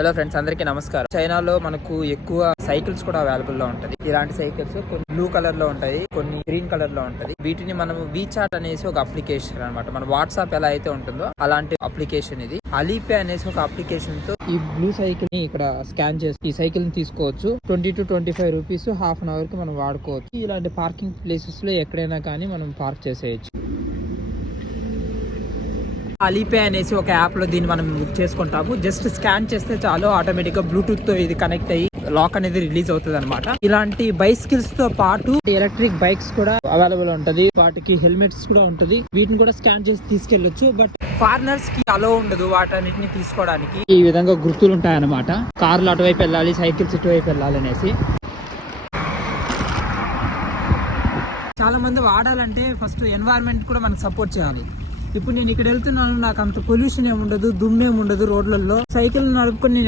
Hello friends, అందరికీ నమస్కారం. చైనాలో మనకు ఎక్కువ సైకిల్స్ కూడా అవైలబుల్ లో ఉంటది. ఇలాంటి సైకిల్స్ కొన్ని బ్లూ కలర్ లో ఉంటాయి, కొన్ని గ్రీన్ కలర్ లో ఉంటది. వీటిని మనం వీచాట్ అనేసి ఒక అప్లికేషన్ అన్నమాట. మన వాట్సాప్ ఎలా అయితే ఉంటుందో అలాంటి అప్లికేషన్ ఇది. అలీపే అనేసి ఒక అప్లికేషన్ తో ఈ బ్లూ సైకిల్ ని ఇక్కడ స్కాన్ చేసి ఈ సైకిల్ ని తీసుకోవచ్చు. 20 to 25 rupees half an hour కి మనం వాడుకోవచ్చు. ఇలాంటి పార్కింగ్ ప్లేసెస్ లో ఎక్కడైనా కానీ మనం పార్క్ చేసేయచ్చు. అలీపే అనేసి ఒక యాప్ లో దీన్ని మనం బుక్ చేసుకుంటాము. జస్ట్ స్కాన్ చేస్తే చాలు, ఆటోమేటిక్ గా బ్లూటూత్ తో ఇది కనెక్ట్ అయ్యి లాక్ అనేది రిలీజ్ అవుతుంది అనమాట. ఇలాంటి బైసికల్స్ తో పాటు ఎలక్ట్రిక్ బైక్స్ కూడా అవైలబుల్ ఉంటది. వాటికి హెల్మెట్స్ కూడా ఉంటది. వీటిని కూడా స్కాన్ చేసి తీసుకెళ్లొచ్చు. బట్ ఫారినర్స్ కి అలో ఉండదు వాటన్నిటిని తీసుకోవడానికి. ఈ విధంగా గుర్తులు ఉంటాయన్నమాట. కార్లు అటువైపు వెళ్ళాలి, సైకిల్స్ ఇటువైపు వెళ్ళాలి అనేసి. చాలా మంది వాడాలంటే ఫస్ట్ ఎన్వైరన్మెంట్ కూడా మనకు సపోర్ట్ చేయాలి. ఇప్పుడు నేను ఇక్కడ వెళ్తున్నాను, నాకు అంత పొల్యూషన్ ఏముండదు, దుమ్మేముండదు రోడ్లలో. సైకిల్ నడుపుకొని